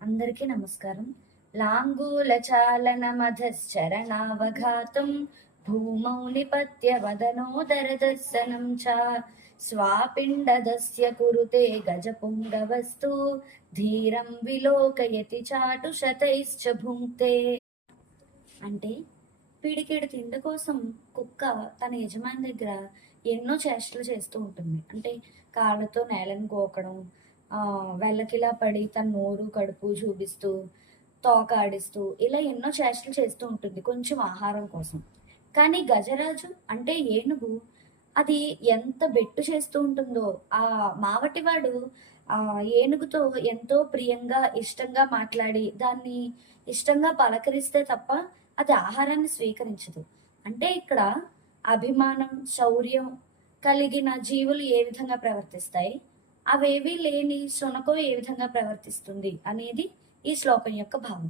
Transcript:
అందరికీ నమస్కారం. లాంగూలచాలనమధశ్చరణావఘాతం భూమౌ నిపత్య వదనోదరదర్శనం చ స్వాపిండదస్య కురుతే గజపుంగవస్తు ధీరం విలోకయతి చాటుశతైశ్చ భుంక్తే. అంటే పిడికెడు తిండి కోసం కుక్క తన యజమాని దగ్గర ఎన్నో చేష్టలు చేస్తూ ఉంటుంది. అంటే కాళ్ళతో నేలను గోకడం, వెల్లకిలా పడి తన నోరు, కడుపు చూపిస్తూ, తోక ఆడిస్తూ ఇలా ఎన్నో చేష్టలు చేస్తూ ఉంటుంది కొంచెం ఆహారం కోసం. కానీ గజరాజు అంటే ఏనుగు అది ఎంత బెట్టు చేస్తూ ఉంటుందో, ఆ మావటివాడు ఏనుగుతో ఎంతో ప్రియంగా, ఇష్టంగా మాట్లాడి, దాన్ని ఇష్టంగా పలకరిస్తే తప్ప అది ఆహారాన్ని స్వీకరించదు. అంటే ఇక్కడ అభిమానం, శౌర్యం కలిగిన జీవులు ఏ విధంగా ప్రవర్తిస్తాయి, అవేవీ లేని శునకం ఏ విధంగా ప్రవర్తిస్తుంది అనేది ఈ శ్లోకం యొక్క భావం.